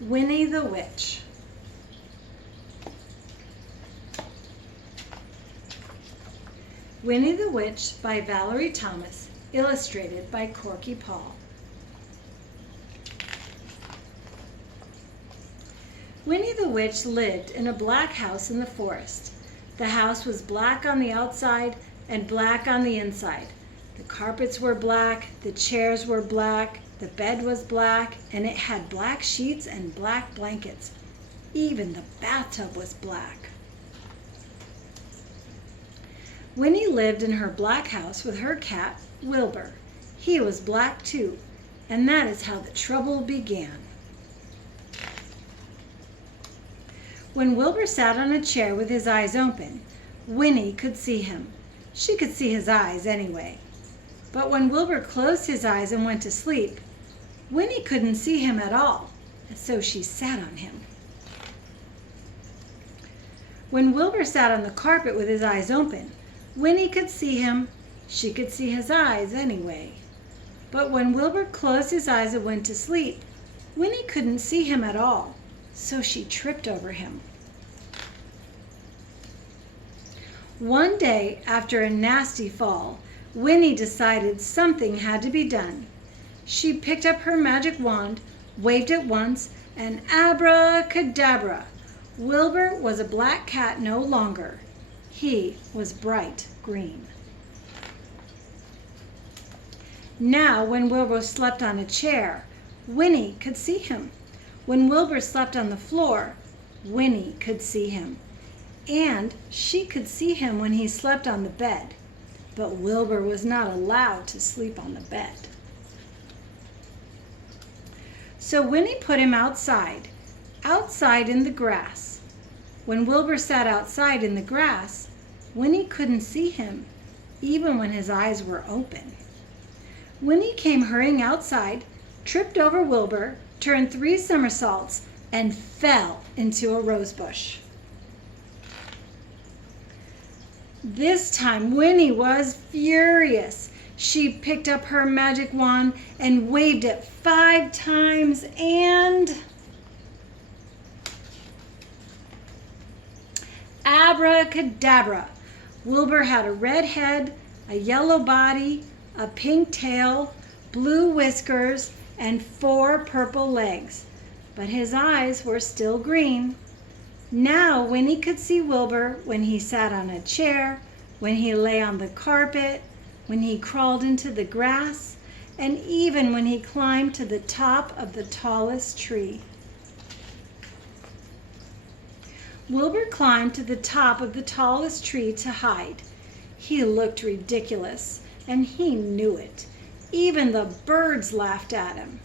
Winnie the Witch. Winnie the Witch by Valerie Thomas, illustrated by Corky Paul. Winnie the Witch lived in a black house in the forest. The house was black on the outside and black on the inside. The carpets were black, the chairs were black, the bed was black, and it had black sheets and black blankets. Even the bathtub was black. Winnie lived in her black house with her cat, Wilbur. He was black too, and that is how the trouble began. When Wilbur sat on a chair with his eyes open, Winnie could see him. She could see his eyes anyway. But when Wilbur closed his eyes and went to sleep, Winnie couldn't see him at all, and so she sat on him. When Wilbur sat on the carpet with his eyes open, Winnie could see him. She could see his eyes anyway. But when Wilbur closed his eyes and went to sleep, Winnie couldn't see him at all, so she tripped over him. One day, after a nasty fall, Winnie decided something had to be done. She picked up her magic wand, waved it once, and abracadabra! Wilbur was a black cat no longer. He was bright green. Now, when Wilbur slept on a chair, Winnie could see him. When Wilbur slept on the floor, Winnie could see him. And she could see him when he slept on the bed. But Wilbur was not allowed to sleep on the bed. So Winnie put him outside in the grass. When Wilbur sat outside in the grass, Winnie couldn't see him, even when his eyes were open. Winnie came hurrying outside, tripped over Wilbur, turned 3 somersaults, and fell into a rose bush. This time Winnie was furious. She picked up her magic wand and waved it 5 times and... abracadabra! Wilbur had a red head, a yellow body, a pink tail, blue whiskers, and 4 purple legs. But his eyes were still green. Now Winnie could see Wilbur when he sat on a chair, when he lay on the carpet, when he crawled into the grass, and even when he climbed to the top of the tallest tree. Wilbur climbed to the top of the tallest tree to hide. He looked ridiculous, and he knew it. Even the birds laughed at him.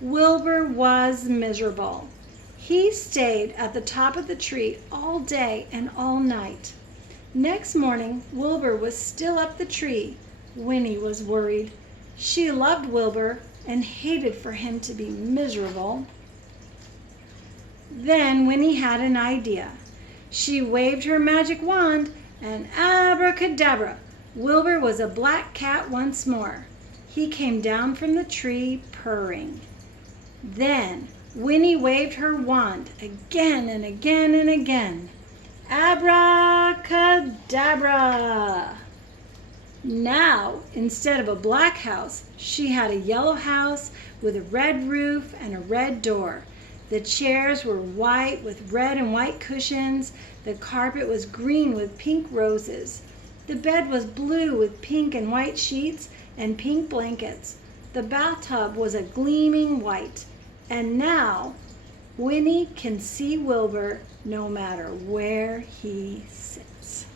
Wilbur was miserable. He stayed at the top of the tree all day and all night. Next morning, Wilbur was still up the tree. Winnie was worried. She loved Wilbur and hated for him to be miserable. Then Winnie had an idea. She waved her magic wand and abracadabra! Wilbur was a black cat once more. He came down from the tree purring. Then Winnie waved her wand again and again and again. Abracadabra! Now, instead of a black house, she had a yellow house with a red roof and a red door. The chairs were white with red and white cushions. The carpet was green with pink roses. The bed was blue with pink and white sheets and pink blankets. The bathtub was a gleaming white. And now, Winnie can see Wilbur no matter where he sits.